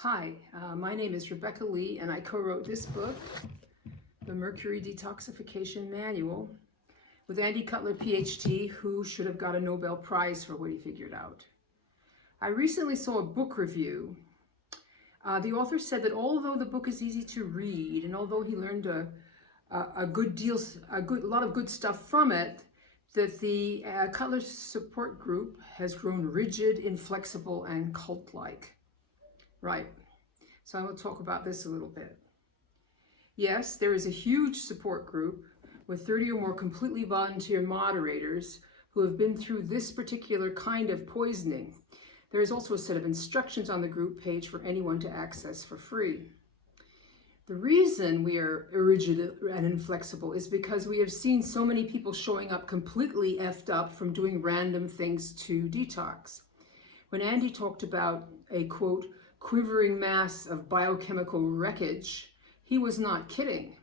Hi, my name is Rebecca Lee, and I co-wrote this book, The Mercury Detoxification Manual, with Andy Cutler, PhD, who should have got a Nobel Prize for what he figured out. I recently saw a book review. The author said that although the book is easy to read, and although he learned a lot of good stuff from it, that the Cutler support group has grown rigid, inflexible, and cult-like. Right, so I will talk about this a little bit. Yes, there is a huge support group with 30 or more completely volunteer moderators who have been through this particular kind of poisoning. There is also a set of instructions on the group page for anyone to access for free. The reason we are rigid and inflexible is because we have seen so many people showing up completely effed up from doing random things to detox. When Andy talked about a, quote, quivering mass of biochemical wreckage, he was not kidding.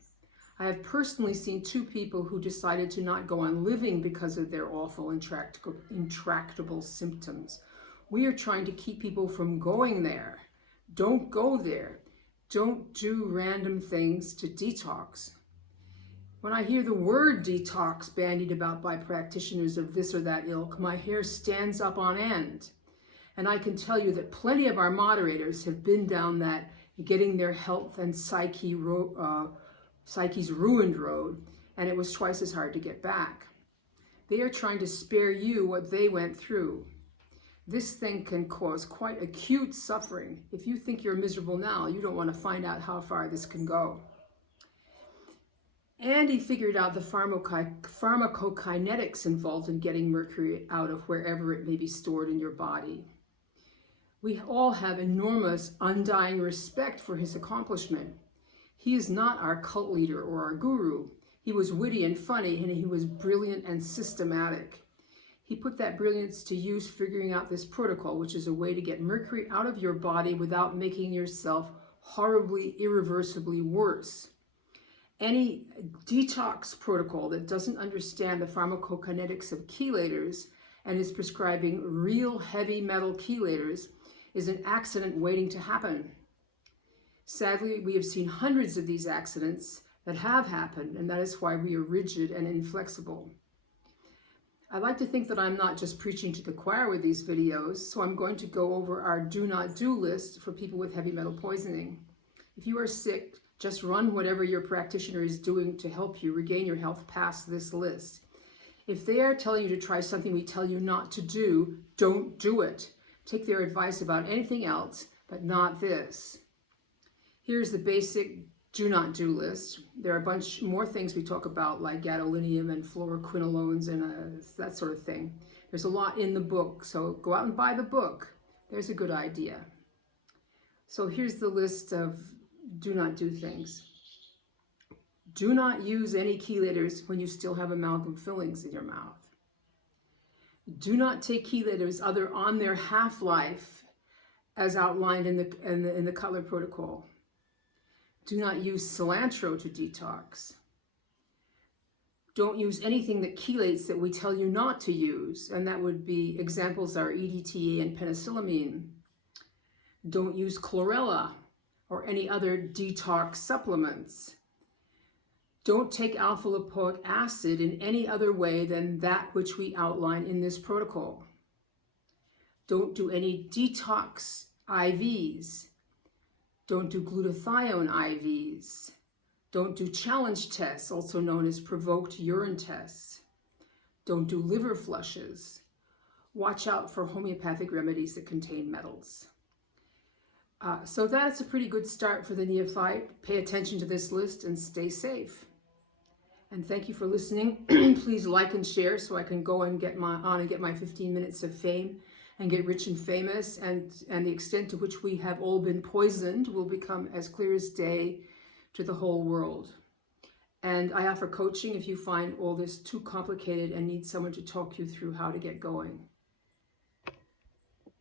I have personally seen two people who decided to not go on living because of their awful, intractable symptoms. We are trying to keep people from going there. Don't go there. Don't do random things to detox. When I hear the word detox bandied about by practitioners of this or that ilk, my hair stands up on end. And I can tell you that plenty of our moderators have been down that getting their health and psyche's ruined road, and it was twice as hard to get back. They are trying to spare you what they went through. This thing can cause quite acute suffering. If you think you're miserable now, you don't want to find out how far this can go. And he figured out the pharmacokinetics involved in getting mercury out of wherever it may be stored in your body. We all have enormous, undying respect for his accomplishment. He is not our cult leader or our guru. He was witty and funny, and he was brilliant and systematic. He put that brilliance to use figuring out this protocol, which is a way to get mercury out of your body without making yourself horribly, irreversibly worse. Any detox protocol that doesn't understand the pharmacokinetics of chelators and is prescribing real heavy metal chelators is an accident waiting to happen. Sadly, we have seen hundreds of these accidents that have happened, and that is why we are rigid and inflexible. I like to think that I'm not just preaching to the choir with these videos, so I'm going to go over our do not do list for people with heavy metal poisoning. If you are sick, just run whatever your practitioner is doing to help you regain your health past this list. If they are telling you to try something we tell you not to do, don't do it. Take their advice about anything else, but not this. Here's the basic do not do list. There are a bunch more things we talk about, like gadolinium and fluoroquinolones and that sort of thing. There's a lot in the book, so go out and buy the book. There's a good idea. So here's the list of do not do things. Do not use any chelators when you still have amalgam fillings in your mouth. Do not take chelators other on their half-life as outlined in the Cutler protocol. Do not use cilantro to detox. Don't use anything that chelates that we tell you not to use, and that would be, examples are EDTA and penicillamine. Don't use chlorella or any other detox supplements. Don't take alpha-lipoic acid in any other way than that which we outline in this protocol. Don't do any detox IVs. Don't do glutathione IVs. Don't do challenge tests, also known as provoked urine tests. Don't do liver flushes. Watch out for homeopathic remedies that contain metals. So that's a pretty good start for the neophyte. Pay attention to this list and stay safe. And thank you for listening. Please like and share so I can go and get my 15 minutes of fame and get rich and famous. And the extent to which we have all been poisoned will become as clear as day to the whole world. And I offer coaching if you find all this too complicated and need someone to talk you through how to get going.